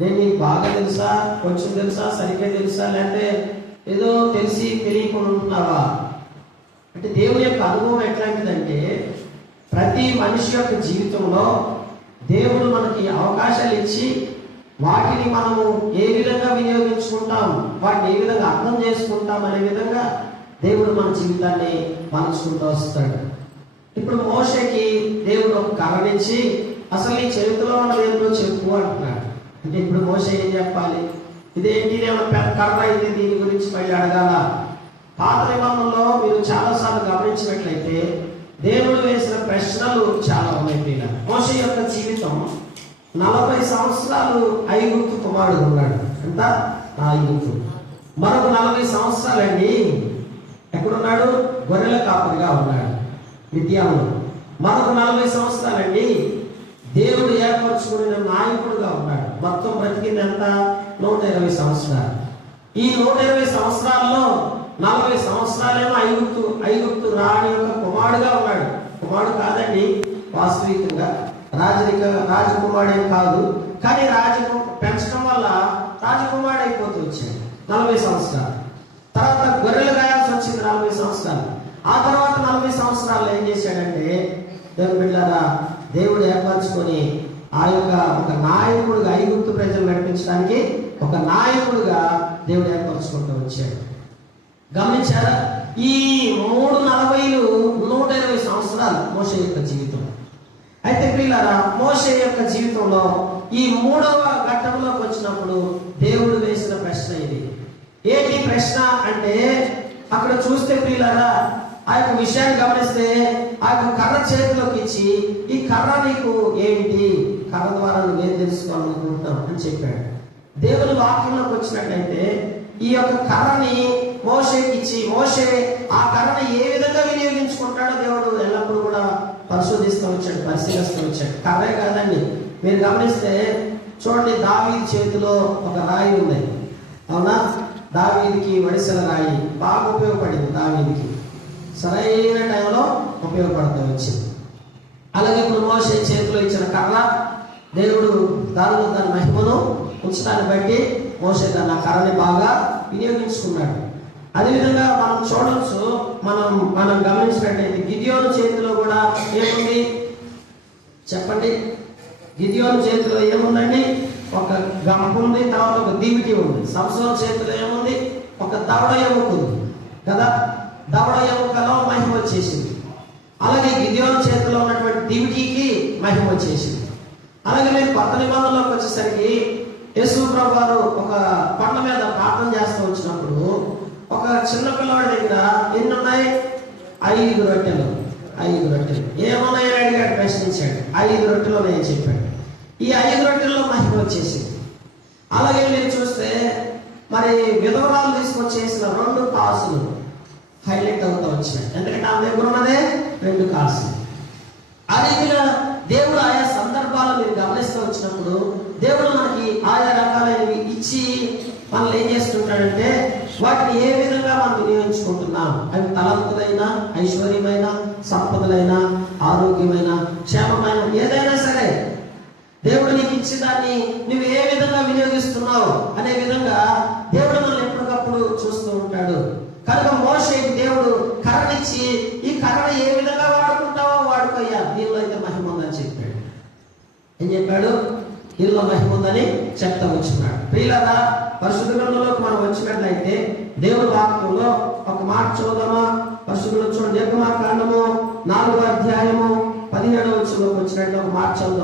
నేను నీకు బాగా తెలుసా, కొంచెం తెలుసా, సరిగ్గా తెలుసా, లేకపోతే ఏదో తెలిసి తెలియకుండా ఉంటున్నావా అంటే దేవుని యొక్క అనుభవం ఎట్లాంటిదంటే ప్రతి మనిషి యొక్క జీవితంలో దేవుడు మనకి అవకాశాలు ఇచ్చి వాటిని మనము ఏ విధంగా వినియోగించుకుంటాం, వాటిని ఏ విధంగా అర్థం చేసుకుంటాం అనే విధంగా దేవుడు మన జీవితాన్ని మలుచుకుంటూ వస్తాడు. ఇప్పుడు మోషేకి దేవుడు ఒక కర్రనిచ్చి అసలు నీ చేతిలో ఉన్న దేవుడు చెప్పు అంటున్నాడు. అంటే ఇప్పుడు మోషే ఏం చెప్పాలి? ఇదేంటి కర్ర అయితే దీని గురించి మళ్ళీ అడగాల? పాత నిబంధనలో మీరు చాలాసార్లు గమనించినట్లయితే దేవుడు వేసిన ప్రశ్నలు చాలా ఉన్నాయి. మోషే యొక్క జీవితం 40 సంవత్సరాలు ఐగుప్తు కుమారుడు ఉన్నాడు. ఎంత? ఐగుప్తు. మరొక 40 సంవత్సరాలండి ఎక్కడున్నాడు? గొర్రెల కాపరిగా ఉన్నాడు మిద్యానులో. మరొక 40 సంవత్సరాలండి దేవుడు ఏర్పరచుకున్న నాయకుడుగా ఉన్నాడు. మొత్తం బ్రతికింది ఎంత? 120 సంవత్సరాలు. ఈ 120 సంవత్సరాల్లో 40 సంవత్సరాలేమో ఐగుప్తు రాణి యొక్క కుమారుడుగా ఉన్నాడు. కుమారుడు కాదండి, వాస్తవికంగా రాజకుమారుడే కాదు, కానీ పెంచడం వల్ల రాజకుమారుడు అయిపోతూ వచ్చాడు 40 సంవత్సరాలు. తర్వాత గొర్రెలు గాయాల్సి వచ్చింది 40 సంవత్సరాలు. ఆ తర్వాత 40 సంవత్సరాలు ఏం చేశాడంటే దేవుని బిడ్డలారా, దేవుడు ఏర్పరచుకొని ఆ యొక్క ఒక నాయకుడుగా ఐగుప్తు ప్రజలు నడిపించడానికి ఒక నాయకుడుగా దేవుడు ఏర్పరచుకుంటూ వచ్చాడు. గమనించారా? ఈ 340 120 సంవత్సరాలు మోషే యొక్క జీవితం. అయితే ప్రియులారా, మోషే యొక్క జీవితంలో ఈ 3వ ఘట్టంలోకి వచ్చినప్పుడు దేవుడు వేసిన ప్రశ్న ఇది. ఏంటి ప్రశ్న అంటే అక్కడ చూస్తే ప్రియులారా, ఆ యొక్క విషయాన్ని గమనిస్తే ఆ యొక్క కర్ర చేతిలోకి ఇచ్చి ఈ కర్ర నీకు ఏమిటి, కర్ర ద్వారా నువ్వేం తెలుసుకోవాలనుకుంటున్నావు అని చెప్పాడు. దేవుని వాక్యంలోకి వచ్చినట్లయితే ఈ యొక్క కర్రని మోషేకి ఇచ్చి మోషే ఆ కర్రని ఏ విధంగా వినియోగించుకుంటాడో దేవుడు ఎల్లప్పుడూ కూడా పరిశీలిస్తూ వచ్చాడు. కర్రే కాదండి, మీరు గమనిస్తే చూడండి, దావీదు చేతిలో ఒక రాయి ఉంది, అవునా? దావీదికి వడిసెల రాయి బాగా ఉపయోగపడింది. దావీదికి సరైన టైంలో ఉపయోగపడుతూ వచ్చింది. అలాగే ఇప్పుడు మోషే చేతిలో ఇచ్చిన కర్ర దేవుడు దానిలో తన మహిమను ఉంచడాన్ని బట్టి మోషే తన కర్రని బాగా వినియోగించుకున్నాడు. అదేవిధంగా మనం చూడవచ్చు, మనం గమనించినట్టయితే గిద్యోను చేతిలో కూడా ఏముంది చెప్పండి? గిద్యోను చేతిలో ఏముందండి? ఒక గంప ఉంది, తర్వాత ఒక దివిటి ఉంది. సంసోను చేతిలో ఏముంది? ఒక దవడ ఎముక ఉంది కదా. దవడ ఎముకలో మహిమ వచ్చేసింది. అలాగే గిద్యోను చేతిలో ఉన్నటువంటి దివిటికి మహిమ వచ్చేసింది. అలాగే మీరు కొత్త నిబంధనలోకి వచ్చేసరికి యేసు ప్రభువు వారు ఒక కొండ మీద ప్రార్థన చేస్తూ వచ్చినప్పుడు ఒక చిన్న పిల్లవాడి దగ్గర ఎన్ని ఉన్నాయి? 5 రొట్టెలు. 5 రొట్టెలు ఏమన్నాయని అడిగాడు, ప్రశ్నించాడు. 5 రొట్టెలు ఉన్నాయని చెప్పాడు. ఈ 5 రొట్టెల్లో మహిమ వచ్చేసింది. అలాగే మీరు చూస్తే మరి విధవరాలు తీసుకొచ్చేసిన 2 కాసులు హైలైట్ అవుతూ వచ్చినాయి. ఎందుకంటే ఆమె దగ్గర ఉన్నదే 2 కాసులు. అదే దేవుడు ఆయా సందర్భాలు మీరు గమనిస్తూ వచ్చినప్పుడు దేవుడు మనకి ఆయా రకాలైనవి ఇచ్చి మనల్ని ఏం చేస్తుంటాడంటే వాటిని ఏ విధంగా మనం వినియోగించుకుంటున్నాం. అవి తలంతులైన, ఐశ్వర్యమైన, సంపదలైన, ఆరోగ్యమైన, క్షేమమైన, ఏదైనా సరే దేవుడు నీకు ఇచ్చి దాన్ని నువ్వు ఏ విధంగా వినియోగిస్తున్నావు అనే విధంగా దేవుడు మనల్ని ఎప్పటికప్పుడు చూస్తూ ఉంటాడు. కనుక మోషేకి దేవుడు కర్రనిచ్చి ఈ కర్రను ఏ విధంగా వాడుకుంటావో వాడుకోయ్యా, దీనిలో అయితే మహిమ ఉందని చెప్పాడు. ఏం చెప్పాడు? దీనిలో మహిమ ఉందని చెప్తా వచ్చినాడు. ప్రియులారా, పరిశుద్ధ గ్రంథంలోకి మనం వచ్చినట్లయితే దేవుడు వాక్యంలో ఒక మాట చూద్దామా? పరిశుద్ధులు చూడండి, నిర్గమాకాండము 4వ అధ్యాయము 17వ వచనంలోకి వచ్చినట్టు ఒక మాట చదువుదాం.